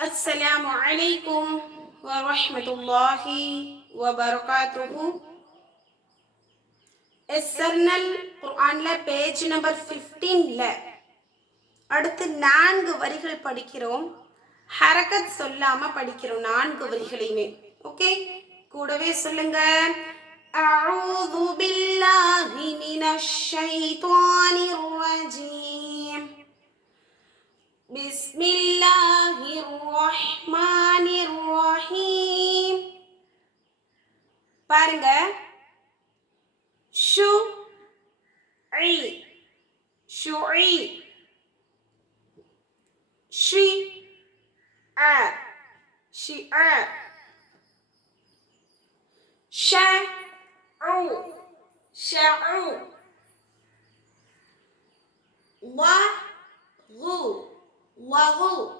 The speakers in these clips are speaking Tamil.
السلام عليكم ورحمة الله وبركاته எஸ்எர்னல் குர்ஆனில் பேஜ் நம்பர் ஃபிஃப்டீனில் அடுத்து நான்கு வரிகள் படிக்கிறோம் ஹரக்கத் சொல்லாமல் படிக்கிறோம் நான்கு வரிகளையுமே ஓகே கூடவே சொல்லுங்க أعوذ بالله من الشيطان الرجيم بسم الله பாருங்க ஷு ஐ ஷு ஐ ஷி அ ஷி அ ஷ உ ஷ உ வ உ வ உ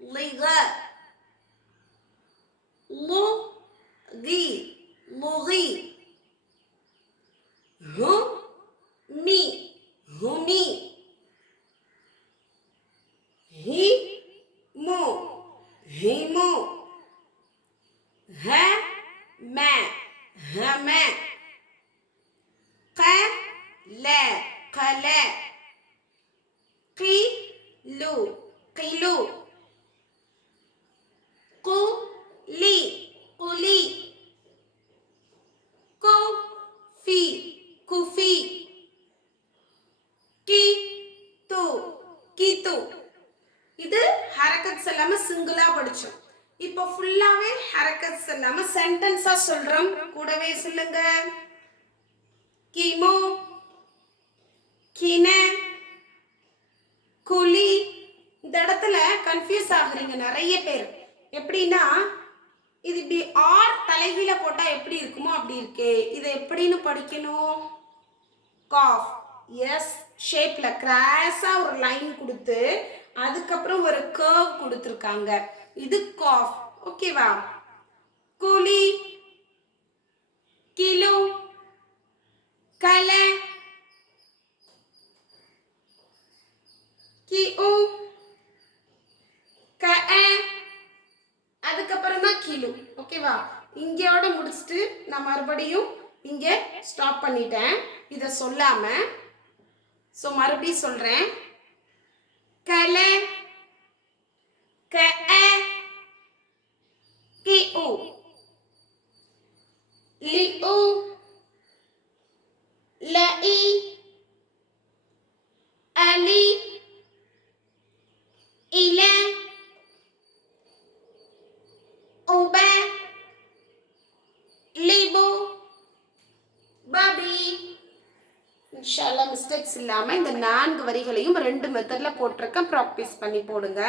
لغة لغي لغي همي همي هيمو هيمو هما هما قلا قلا குஃபி. கி து கிது இது ஹரக்கட்ஸ் சொல்லாம சிங்கிளா படிச்சோம். இப்போ ஃபுல்லாவே ஹரக்கட்ஸ் சொல்லாம சென்டென்ஸா சொல்றோம். கூடவே சொல்லுங்க. கிமு. கின குழி. இந்த இடத்துல கன்ஃபியூஸ் ஆகுறீங்க நிறைய பேர். எப்படின்னா இது இப்படி ஆர் தலைகீழ போட்டா எப்படி இருக்குமோ அப்படி இருக்கே. இதை எப்படின்னு படிக்கணும்? காஃப் எஸ் ஷேப்பில் கிராஸாக ஒரு லைன் கொடுத்து அதுக்கப்புறம் ஒரு கர்வ் கொடுத்துருக்காங்க. இது காஃப் ஓகேவா குழி கிலோ கலை கி உ க அதுக்கப்புறம் தான் கிலோ ஓகேவா இங்கேயோட முடிச்சுட்டு நான் மறுபடியும் இங்கே ஸ்டாப் பண்ணிட்டேன். இதை சொல்லாம ஸோ மறுபடியும் சொல்கிறேன் கலை க கி உ. லி உ. இன்ஷால்லா மிஸ்டேக்ஸ் இல்லாமல் இந்த நான்கு வரிகளையும் ரெண்டு மெத்தடில் போட்டிருக்கேன். ப்ராக்டிஸ் பண்ணி போடுங்க.